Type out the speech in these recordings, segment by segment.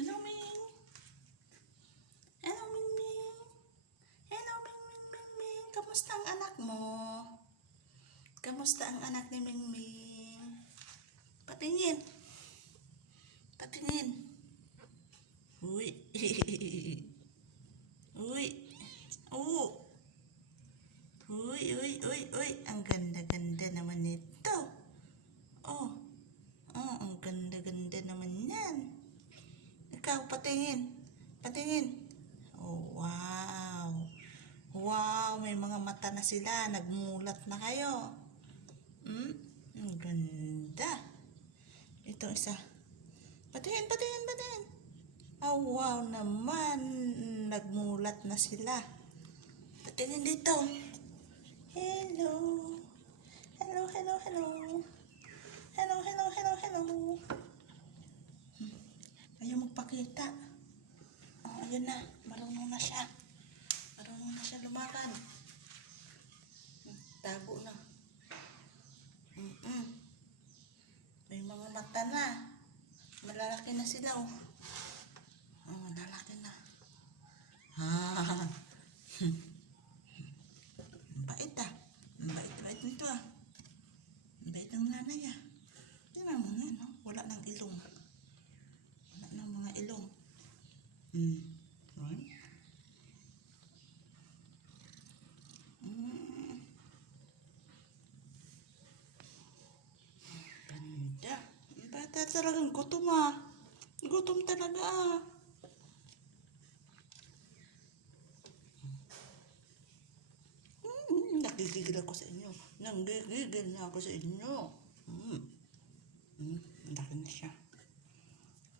Hello, Ming. Hello, Ming Ming. Hello, Ming Ming Ming Ming. Kamusta ang anak mo? Kamusta ang anak ni Ming Ming? Patingin. Patingin. Uy. Uy. Oh. Uy, uy, uy, uy. Ang ganda-ganda naman nito. Oh. Oh, ang ganda-ganda naman yan. Ikaw, patingin. Patingin. Oh, wow. Wow, may mga mata na sila. Nagmulat na kayo. Ang ganda. Ito isa. Patingin, patingin, patingin. Oh, wow naman. Nagmulat na sila. Patingin dito. Hello. Hello, hello, hello. Hello, hello, hello, hello. Ayaw magpakita. Oh, ayun na. Marunong na siya. Marunong na siya lumakad. Tago na. May mga mata na. Malalaki na sila, oh. Oh, malalaki na. Ah. Bait ah. Bait nito ah. Bait ng nanay ah. Tingnan mo nga, no? Wala nang ilong. Wala nang mga ilong. Right? Ganda. Bata talagang gutom ah. Gutom talaga ah. Nagigigil ako sa inyo. Nanggigigil na ako sa inyo. Laki na siya.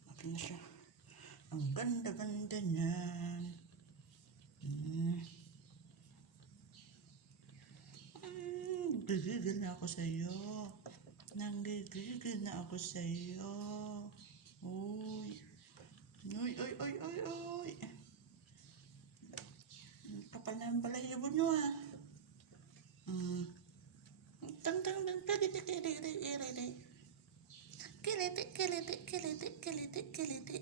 Laki na siya. Ang ganda-ganda niyan. Nanggigigil na ako sa iyo. Nanggigigil na ako sa iyo. Uy. Uy, uy, uy, uy, uy. Kapal na ang balahibo nyo ah. Tang-tang, kiliti, kiliti, kiliti. Kiliti, kiliti, kiliti, kiliti, kiliti.